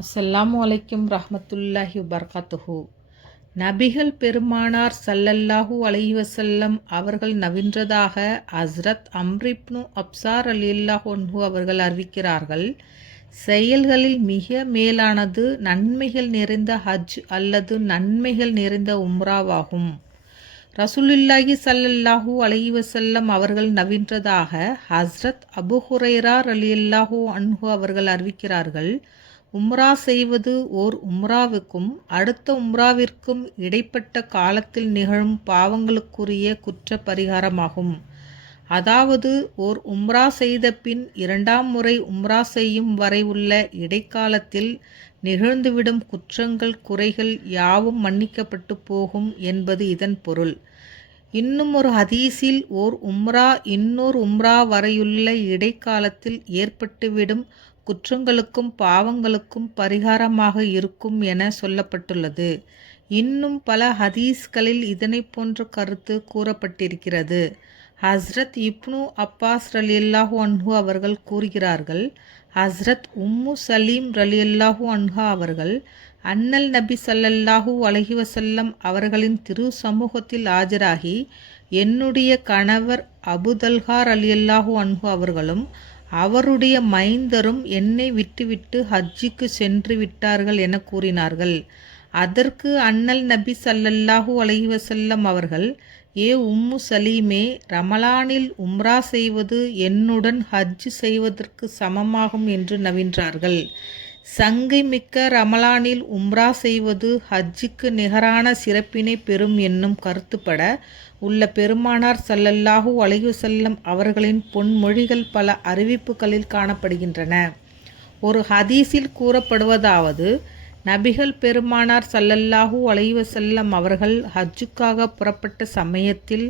அஸ்ஸலாமு அலைக்கும் ரஹ்மத்துல்லாஹி வபரகாத்துஹு. நபிகள் பெருமானார் ஸல்லல்லாஹு அலைஹி வஸல்லம் அவர்கள் நவின்றதாக ஹஸ்ரத் அம்ர் இப்னு அப்ஸா ரலியல்லாஹு அன்ஹு அவர்கள் அறிவிக்கிறார்கள். செயல்களில் மிக மேலானது நன்மைகள் நிறைந்த ஹஜ் அல்லது நன்மைகள் நிறைந்த உம்ராவாகும். ரசூலுல்லாஹி ஸல்லல்லாஹு அலைஹி வஸல்லம் அவர்கள் நவின்றதாக ஹஸ்ரத் அபூ ஹுரைரா ரலியல்லாஹு அன்ஹு அவர்கள் அறிவிக்கிறார்கள். உம்ரா செய்வது ஓர் உம்ராவுக்கும் அடுத்த உம்ராவிற்கும் இடைப்பட்ட காலத்தில் நிகழும் பாவங்களுக்குரிய குற்ற பரிகாரமாகும். அதாவது ஓர் உம்ரா செய்த பின் இரண்டாம் முறை உம்ரா செய்யும் வரை உள்ள இடைக்காலத்தில் நிகழ்ந்துவிடும் குற்றங்கள் குறைகள் யாவும் மன்னிக்கப்பட்டு போகும் என்பது இதன் பொருள். இன்னும் ஒரு ஹதீஸில் ஓர் உம்ரா இன்னொரு உம்ரா வரையுள்ள இடைக்காலத்தில் ஏற்பட்டுவிடும் குற்றங்களுக்கும் பாவங்களுக்கும் பரிகாரமாக இருக்கும் என சொல்லப்பட்டுள்ளது. இன்னும் பல ஹதீஸ்களில் இதனை போன்ற கருத்து கூறப்பட்டிருக்கிறது. ஹஸ்ரத் இப்னு அப்பாஸ் ரலியல்லாஹு அன்ஹு அவர்கள் கூறுகிறார்கள், ஹஸ்ரத் உம்மு சலீம் ரலியல்லாஹு அன்ஹா அவர்கள் அண்ணல் நபி ஸல்லல்லாஹு அலைஹி வஸல்லம் அவர்களின் திரு சமூகத்தில் ஆஜராகி, என்னுடைய கணவர் அபுதல்ஹா ரலியல்லாஹு அன்ஹு அவர்களும் அவருடைய மைந்தரும் என்னை விட்டுவிட்டு ஹஜ்ஜுக்கு சென்று விட்டார்கள் என கூறினார்கள். அதற்கு அண்ணல் நபி ஸல்லல்லாஹு அலைஹி வஸல்லம் அவர்கள், ஏ உம்மு சலீமே, ரமலானில் உம்ரா செய்வது என்னுடன் ஹஜ் செய்வதற்கு சமமாகும் என்று நவின்றார்கள். சங்கை மிக்க ரமலானில் உம்ரா செய்வது ஹஜ்ஜுக்கு நிகரான சிறப்பினை பெறும் என்னும் கருத்துப்பட உள்ள பெருமானார் ஸல்லல்லாஹு அலைஹி வஸல்லம் அவர்களின் பொன்மொழிகள் பல அறிவிப்புகளில் காணப்படுகின்றன. ஒரு ஹதீஸில் கூறப்படுவதாவது, நபிகள் பெருமானார் ஸல்லல்லாஹு அலைஹி வஸல்லம் அவர்கள் ஹஜ்ஜுக்காக புறப்பட்ட சமயத்தில்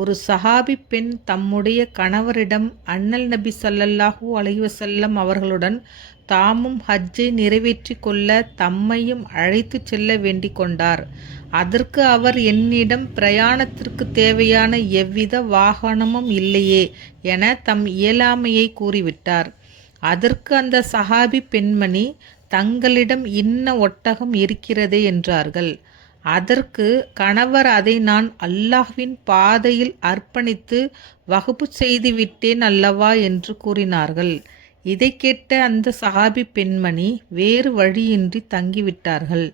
ஒரு சஹாபி பெண் தம்முடைய கணவரிடம் அண்ணல் நபி ஸல்லல்லாஹு அலைஹி வஸல்லம் அவர்களுடன் தாமும் ஹஜ்ஜை நிறைவேற்றி கொள்ள தம்மையும் அழைத்து செல்ல வேண்டிக் கொண்டார். அதற்கு அவர், என்னிடம் பிரயாணத்திற்கு தேவையான எவ்வித வாகனமும் இல்லையே என தம் இயலாமையை கூறிவிட்டார். அதற்கு அந்த சஹாபி பெண்மணி, தங்களிடம் இன்ன ஒட்டகம் இருக்கிறதே என்றார்கள். அதற்கு கணவர், அதை நான் அல்லாஹ்வின் பாதையில் அர்ப்பணித்து வக்ஃப் செய்து விட்டேன் அல்லவா என்று கூறினார்கள். இதை கேட்ட அந்த சஹாபி பெண்மணி வேறு வழியின்றி தங்கிவிட்டார்கள்.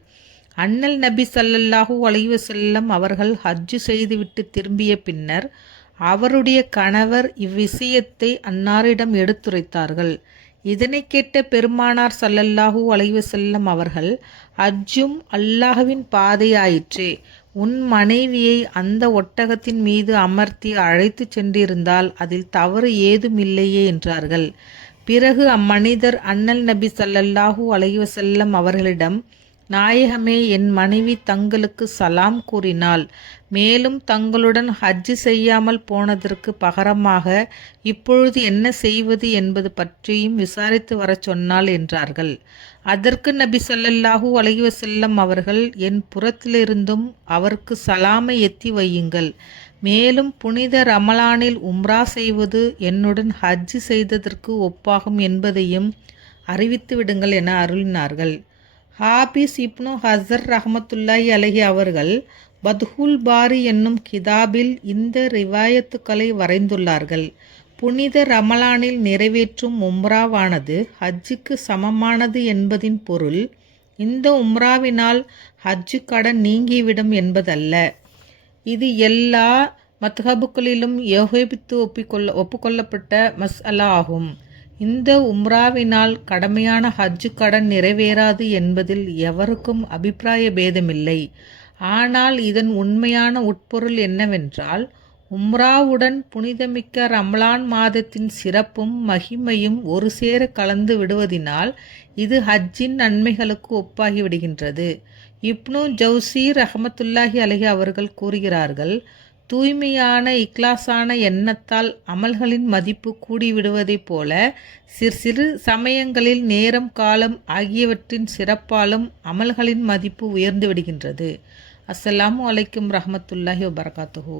அண்ணல் நபி ஸல்லல்லாஹு அலைஹி வஸல்லம் அவர்கள் ஹஜ்ஜு செய்துவிட்டு திரும்பிய பின்னர் அவருடைய கணவர் இவ்விஷயத்தை அன்னாரிடம் எடுத்துரைத்தார்கள். இதனை கேட்ட பெருமானார் ஸல்லல்லாஹு அலைஹி வஸல்லம் அவர்கள், ஹஜ்ஜும் அல்லாஹ்வின் பாதையாயிற்றே, உன் மனைவியை அந்த ஒட்டகத்தின் மீது அமர்த்தி அழைத்து சென்றிருந்தால் அதில் தவறு ஏதுமில்லையே என்றார்கள். பிறகு அம்மனிதர் அண்ணல் நபி ஸல்லல்லாஹு அலைஹி வஸல்லம் அவர்களிடம், நாயகமே, என் மனைவி தங்களுக்கு சலாம் கூறினாள். மேலும் தங்களுடன் ஹஜ்ஜு செய்யாமல் போனதற்கு பகரமாக இப்பொழுது என்ன செய்வது என்பது பற்றியும் விசாரித்து வர சொன்னாள் என்றார்கள். அதற்கு நபி ஸல்லல்லாஹு அலைஹி வஸல்லம் அவர்கள், என் புறத்திலிருந்தும் அவருக்கு சலாமை எத்தி வையுங்கள். மேலும் புனித ரமலானில் உம்ரா செய்வது என்னுடன் ஹஜ்ஜு செய்ததற்கு ஒப்பாகும் என்பதையும் அறிவித்து விடுங்கள் என அருளினார்கள். ஹாபிஸ் இப்னு ஹஜர் ரஹ்மத்துல்லாஹி அலைஹி அவர்கள் பத்ஹுல் பாரி என்னும் கிதாபில் இந்த ரிவாயத்துக்களை வரைந்துள்ளார்கள். புனித ரமலானில் நிறைவேற்றும் உம்ராவானது ஹஜ்ஜுக்கு சமமானது என்பதின் பொருள் இந்த உம்ராவினால் ஹஜ்ஜு கடன் நீங்கிவிடும் என்பதல்ல. இது எல்லா மத்ஹபுகளிலும் யஹூபித்து ஒப்புக்கொள்ளப்பட்ட மஸ்அலா ஆகும். இந்த உம்ராவினால் கடமையான ஹஜ்ஜு கடன் நிறைவேறாது என்பதில் எவருக்கும் அபிப்பிராய பேதமில்லை. ஆனால் இதன் உண்மையான உட்பொருள் என்னவென்றால், உம்ராவுடன் புனிதமிக்க ரமலான் மாதத்தின் சிறப்பும் மகிமையும் ஒரு சேர கலந்து விடுவதினால் இது ஹஜ்ஜின் நன்மைகளுக்கு ஒப்பாகி விடுகின்றது. இப்னு ஜௌசி ரஹ்மத்துல்லாஹி அலைஹி அவர்கள் கூறுகிறார்கள், தூய்மையான இக்லாசான எண்ணத்தால் அமல்களின் மதிப்பு கூடிவிடுவதைப் போல சிறு சமயங்களில் நேரம் காலம் ஆகியவற்றின் சிறப்பாலும் அமல்களின் மதிப்பு உயர்ந்து விடுகின்றது. அஸ்ஸலாமு அலைக்கும் ரஹ்மத்துல்லாஹி வபரகாத்துஹு.